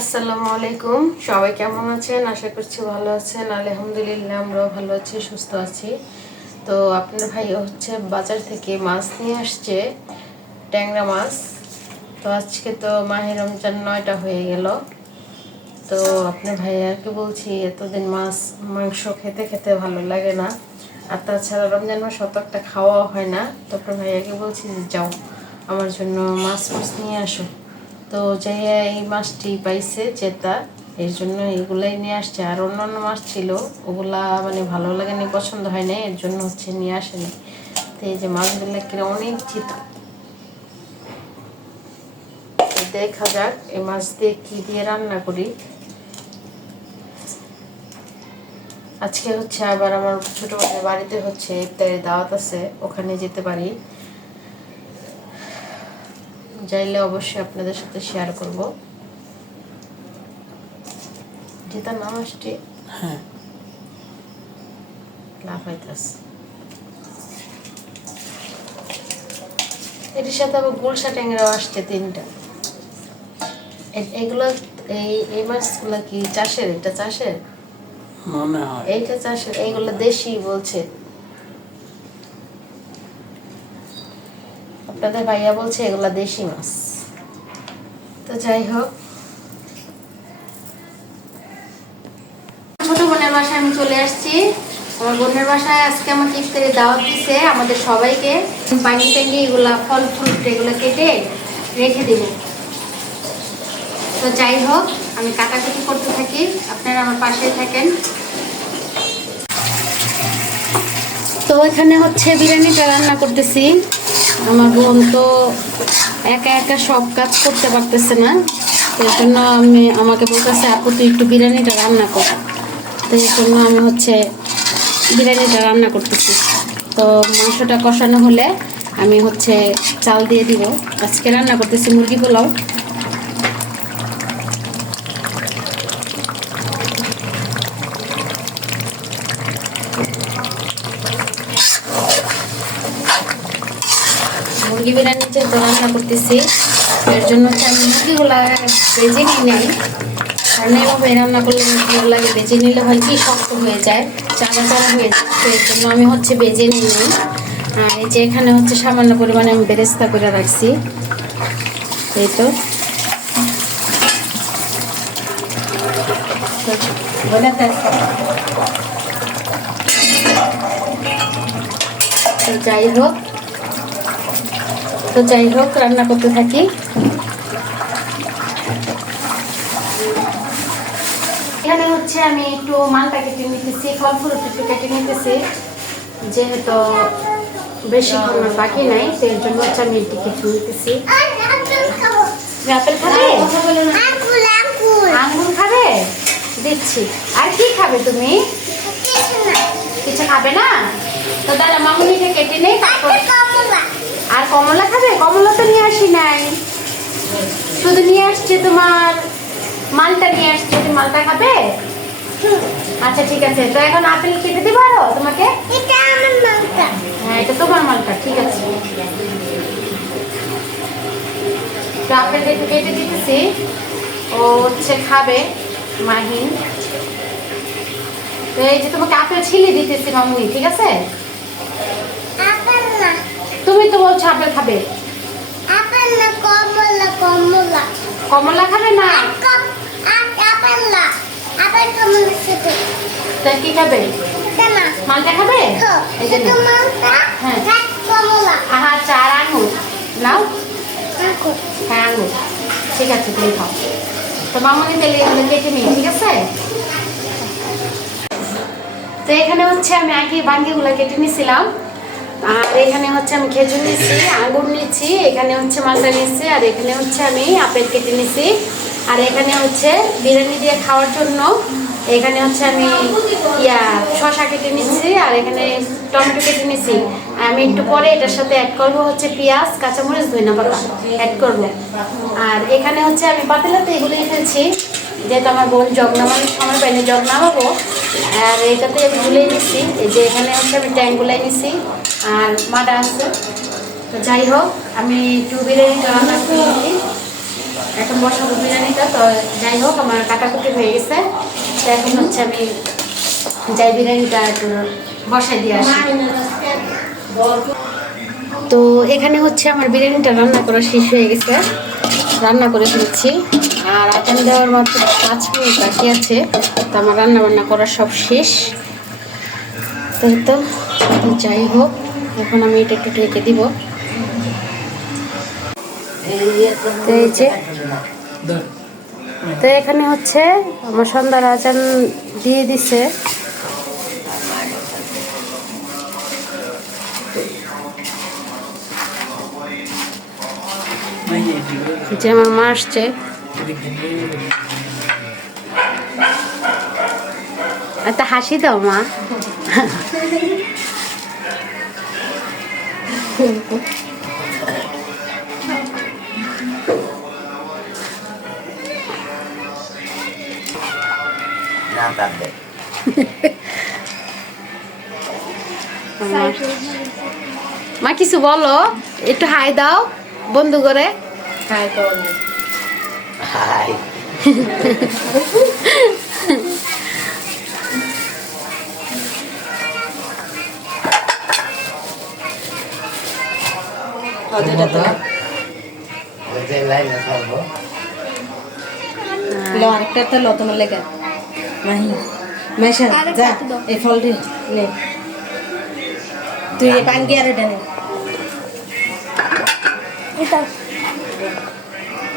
আসসালামু আলাইকুম, সবাই কেমন আছেন? আশা করছি ভালো আছেন। আলহামদুলিল্লাহ আমরাও ভালো আছি, সুস্থ আছি। তো আপনার ভাই হচ্ছে বাজার থেকে মাছ নিয়ে আসছে, ট্যাংরা মাছ। তো আজকে তো মাহে রমজান 9টা হয়ে গেল। তো আপনার ভাইয়াকে বলছি এতদিন মাছ মাংস খেতে খেতে ভালো লাগে না, আর তাছাড়া রমজান মাস অত একটা খাওয়া হয় না। তো আপনার ভাইয়াকে বলছি যে যাও আমার জন্য মাছ নিয়ে আসো। তো যাই এই মাছটি পাইছে জেতা, এর জন্য এগুলাই নিয়ে আসছে। আর অন্যান্য মাছ ছিল, ওগুলা মানে ভালো লাগেনি, পছন্দ হয় না, এর জন্য হচ্ছে নিয়ে আসেনি। তো এই যে মাছগুলো কিনে অনেক চিত্র, দেখা যাক এই মাছ দিয়ে কি দিয়ে রান্না করি। আজকে হচ্ছে আবার আমার ছোট ভাইয়ের বাড়িতে হচ্ছে ইফতারের দাওয়াত আছে, ওখানে যেতে পারি। যাইলে অবশ্যই আপনাদের সাথে শেয়ার করব। যেটা নাম আসছে, হ্যাঁ লাফাইতাস, এটির সাথে আবার গুলশা ট্যাংরাও আসছে 3টা। এগুলো এই মাছগুলো কি চাষের? এটা চাষের মনে হয়, এইটা চাষের। এইগুলো দেশি বলছে আপনাদের ভাইয়া, বলছে এগুলা দেশি মাছ। তো যাই হোক, ছোট বোনের বাসায় আমি চলে আসছি। আমার বোনের বাসায় আজকে আমাকে ইফতারে দাওয়াত দিছে, আমাদের সবাইকে। পানি টাঙ্গি এগুলা ফল ফ্রুট এগুলো কেটে রেখে দিব। তো যাই হোক, আমি কাটাকুটি করতে থাকি, আপনারা আমার পাশেই থাকেন। তো এখানে হচ্ছে বিরিয়ানিটা রান্না করতেছি। আমার বোন তো একা একা সব কাজ করতে পারতেছে না, এর জন্য আমাকে বলতেছে আপু তুই একটু বিরিয়ানিটা রান্না কর। তো এর জন্য আমি হচ্ছে বিরিয়ানিটা রান্না করতেছি। তো মাংসটা কষানো হলে আমি হচ্ছে চাল দিয়ে দিব। আজকে রান্না করতেছি মুরগি পোলাও। মুরগি বিরিয়ানি যেহেতু রান্না করতেছি, এর জন্য হচ্ছে আমি মুরগিগুলা ভেজে নিই নাই, কারণ এভাবে রান্না করলে মুরগিগুলাকে ভেজে নিলে হয় কি শক্ত হয়ে যায়, চালা চালা হয়ে যায়। তো এর জন্য আমি হচ্ছে ভেজে নিই নাই। আর এই যে এখানে হচ্ছে সামান্য পরিমাণে আমি বেরেস্তা করে রাখছি। এই তো যাই হোক রান্না করতে থাকি। এখানে হচ্ছে আমি একটু মালটা কেটে নিতেছি, ফল ফ্রুট একটু কেটে নিতেছি, যেহেতু বেশি বাকি নাই, সেই জন্য হচ্ছে আমি একটু কেটে নিতেছি। আপেল খাবে? আঙ্গুর খাবে? দিচ্ছি। আর কি খাবে তুমি? কিছু খাবে না? তো দাদা মামুনিকে কেটে নেই, তারপর আর কমলা খাবে? কমলা তো নিয়ে আসি নাই, শুধু নিয়ে আসছে তোমার মালটা নিয়ে আসছে। তুমি মালটা খাবে? আচ্ছা ঠিক আছে। তো এখন আপেল কেটে দিবো আরো তোমাকে? এটা আমার মালটা। হ্যাঁ এটা তোমার মালটা, ঠিক আছে। তো আপেলটা একটু কেটে দিতেছি, ও হচ্ছে খাবে মাহিন। তো এই যে তোমাকে আপেল ছিলে দিতেছি মামুনি, ঠিক আছে? তুমি তো বলছো আপেল খাবে। আপেল না, কমলা। কমলা কমলা খাবে না? আপেল না, আপেল কমলা খাবে। তা কি খাবে? মালটা খাবে? এই যে মালটা, হ্যাঁ কমলা। আচ্ছা আর আঙ্গুর নাও? হ্যাঁ আঙ্গুর, ঠিক আছে তুমি খাও। তো মামুনি তেলে এগুলো কেটে নিই, ঠিক আছে? তো এখানে হচ্ছে আমি আগে বাঙ্গিগুলো কেটে নিয়েছিলাম, আর এখানে হচ্ছে আমি খেজুর নিচ্ছি, আঙ্গুর নিচ্ছি, এখানে হচ্ছে মালটা নিচ্ছি, আর এখানে হচ্ছে আমি আপেল কেটে নিচ্ছি। আর এখানে হচ্ছে বিরিয়ানি দিয়ে খাওয়ার জন্য এখানে হচ্ছে আমি শসা কেটে নিচ্ছি, আর এখানে টমেটো কেটে নিচ্ছি। আমি একটু পরে এটার সাথে অ্যাড করবো হচ্ছে পেঁয়াজ, কাঁচামরিচ, ধনিয়া অ্যাড করবো। আর এখানে হচ্ছে আমি পাতিলাতে এগুলোই ফেলছি, যেহেতু আমার বোন জগ নামানোর সময় পাইনি, জগ নামাবো। আর এটাতে আমি গুলাই নিচ্ছি, এই যে এখানে হচ্ছে আমি ট্যাং গুলাই নিচ্ছি, আর মাটা আছে। তো যাই হোক, আমি একটু বিরিয়ানিটা রান্না করে নিই। এখন বসাবো বিরিয়ানিটা। তো যাই হোক আমার কাটাকুটি হয়ে গেছে, তো এখন হচ্ছে আমি যাই বিরিয়ানিটা একটু বসাই দিয়ে আসি। তো এখানে হচ্ছে আমার বিরিয়ানিটা রান্না করা শেষ হয়ে গেছে, রান্না করে ফেলেছি। আর আটান দেওয়ার মাত্র 5 মিনিট বাকি আছে। তো আমার রান্না বান্না করা সব শেষ। তো যাই হোক এখন আমি এটা একটু ঢেকে দিব। তো এই যে, তো এখানে হচ্ছে আমার সন্ধ্যার আজান দিয়ে দিছে। যে আমার মা আসছে, একটা হাসি দাও মা। মা কিছু বলো, একটু হাই দাও বন্ধু করে। হাই করুন। হাই। আরেকটা তো লতনের লেগে মাহি মেশা যা এই ফলটি নে, তুই এই পান গিয়ে আর এটা নে।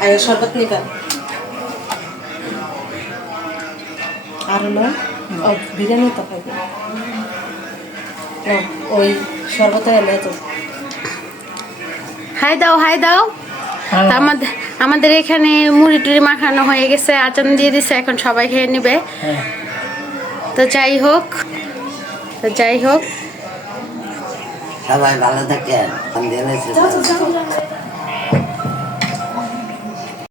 আর শরবত নিবা আর হলো বিরিয়ানি তো খাইবে ওই শরবতের এনে তো। হাই দাও হাই দাও। তা আমাদের এখানে মুড়ি টুড়ি মাখানো হয়ে গেছে, আচান দিয়ে দিছে, এখন সবাই খেয়ে নেবে। তো যাই হোক সবাই ভালো থাকেন।